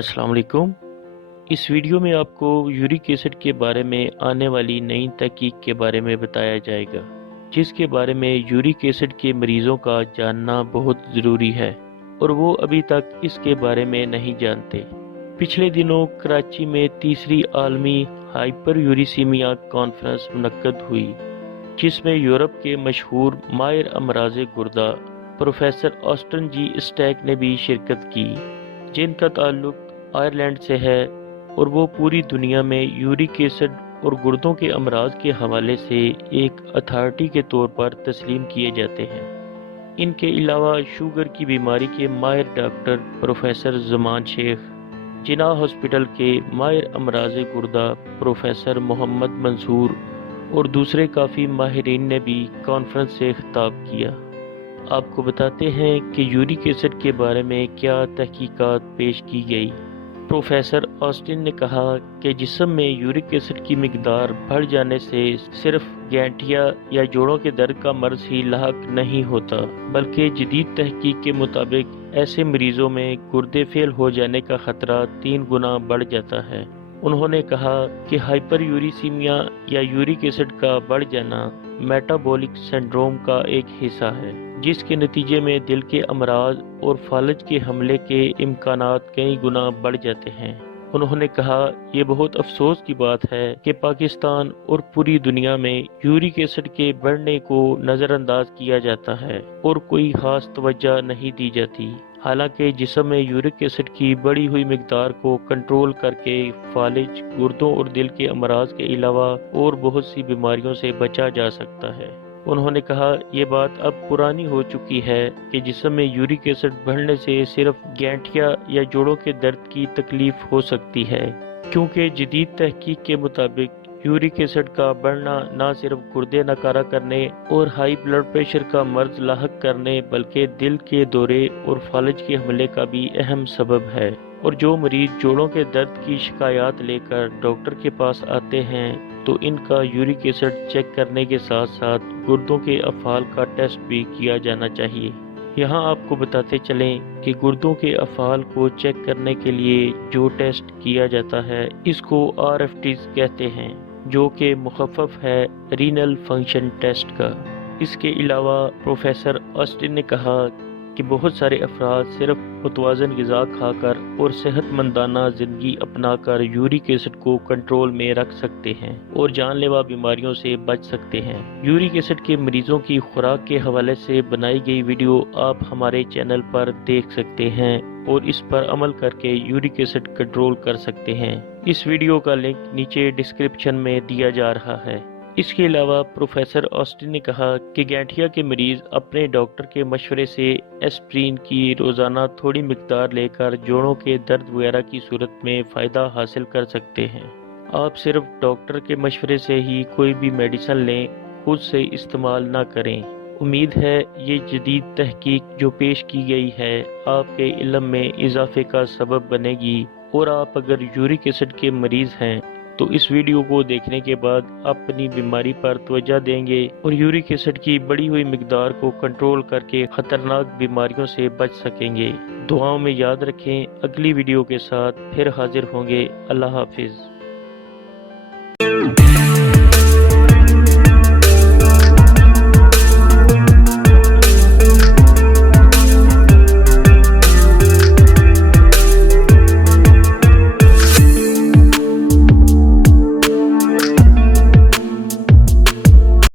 अस्सलाम वालेकुम। इस वीडियो में आपको यूरिक एसिड के बारे में आने वाली नई तहकीक के बारे में बताया जाएगा, जिसके बारे में यूरिक एसिड के मरीज़ों का जानना बहुत ज़रूरी है और वो अभी तक इसके बारे में नहीं जानते। पिछले दिनों कराची में तीसरी आलमी हाइपर यूरिसीमिया कॉन्फ्रेंस मुनक्कद हुई, जिसमें यूरोप के मशहूर माहिर अमराज़ गुर्दा प्रोफेसर ऑस्टन जी स्टैक ने भी शिरकत की, जिनका ताल्लुक आयरलैंड से है और वो पूरी दुनिया में यूरिक एसिड और गुर्दों के अमराज के हवाले से एक अथॉरिटी के तौर पर तस्लीम किए जाते हैं। इनके अलावा शुगर की बीमारी के माहिर डॉक्टर प्रोफेसर ज़मान शेख, जिना हॉस्पिटल के माहिर अमराज गुर्दा प्रोफेसर मोहम्मद मंसूर और दूसरे काफ़ी माहिरीन ने भी कॉन्फ्रेंस से खिताब किया। आपको बताते हैं कि यूरिक एसिड के बारे में क्या तहकीकात पेश की गई। प्रोफेसर ऑस्टिन ने कहा कि जिस्म में यूरिक एसिड की मिकदार बढ़ जाने से सिर्फ गैंठिया या जोड़ों के दर्द का मर्ज ही लाहक नहीं होता, बल्कि जदीद तहकीक के मुताबिक ऐसे मरीजों में गुर्दे फेल हो जाने का खतरा 3 गुना बढ़ जाता है। उन्होंने कहा कि हाइपर यूरिसीमिया या यूरिक एसिड का बढ़ जाना मेटाबॉलिक सिंड्रोम का एक हिस्सा है, जिसके नतीजे में दिल के अमराज और फालज के हमले के इम्कानात कई गुना बढ़ जाते हैं। उन्होंने कहा, ये बहुत अफसोस की बात है कि पाकिस्तान और पूरी दुनिया में यूरिक एसिड के बढ़ने को नज़रअंदाज किया जाता है और कोई खास तवज्जो नहीं दी जाती। हालांकि जिस्म में यूरिक एसिड की बढ़ी हुई मिकदार को कंट्रोल करके फालिज, गुर्दों और दिल के अमराज के अलावा और बहुत सी बीमारियों से बचा जा सकता है। उन्होंने कहा, ये बात अब पुरानी हो चुकी है कि जिस्म में यूरिक एसिड बढ़ने से सिर्फ गैंठिया या जोड़ों के दर्द की तकलीफ हो सकती है, क्योंकि जदीद तहकीक के मुताबिक यूरिक एसिड का बढ़ना न सिर्फ गुर्दे नकारा करने और हाई ब्लड प्रेशर का मर्ज लाहक करने, बल्कि दिल के दौरे और फालज के हमले का भी अहम सबब है। और जो मरीज जोड़ों के दर्द की शिकायत लेकर डॉक्टर के पास आते हैं तो इनका यूरिक एसिड चेक करने के साथ साथ गुर्दों के अफ़ाल का टेस्ट भी किया जाना चाहिए। यहाँ आपको बताते चलें कि गुर्दों के अफ़ाल को चेक करने के लिए जो टेस्ट किया जाता है इसको RFTs कहते हैं, जो कि मुखफ़फ़ है रीनल फंक्शन टेस्ट का। इसके अलावा प्रोफेसर ऑस्टिन ने कहा कि बहुत सारे अफराद सिर्फ मुतवाज़न ग़िज़ा खाकर और सेहतमंदाना ज़िंदगी अपनाकर यूरिक एसिड को कंट्रोल में रख सकते हैं और जानलेवा बीमारियों से बच सकते हैं। यूरिक एसिड के मरीजों की खुराक के हवाले से बनाई गई वीडियो आप हमारे चैनल पर देख सकते हैं और इस पर अमल करके यूरिक एसिड कंट्रोल कर सकते हैं। इस वीडियो का लिंक नीचे डिस्क्रिप्शन में दिया जा रहा है। इसके अलावा प्रोफेसर ऑस्टिन ने कहा कि गैंठिया के मरीज अपने डॉक्टर के मशवरे से एस्प्रिन की रोज़ाना थोड़ी मिकदार लेकर जोड़ों के दर्द वगैरह की सूरत में फ़ायदा हासिल कर सकते हैं। आप सिर्फ डॉक्टर के मशवरे से ही कोई भी मेडिसिन लें, खुद से इस्तेमाल ना करें। उम्मीद है ये जदीद तहकीक जो पेश की गई है आपके इल्म में इजाफे का सबब बनेगी और आप अगर यूरिक एसिड के मरीज़ हैं तो इस वीडियो को देखने के बाद अपनी बीमारी पर तवज्जो देंगे और यूरिक एसिड की बढ़ी हुई मिकदार को कंट्रोल करके खतरनाक बीमारियों से बच सकेंगे। दुआओं में याद रखें। अगली वीडियो के साथ फिर हाजिर होंगे। अल्लाह हाफिज।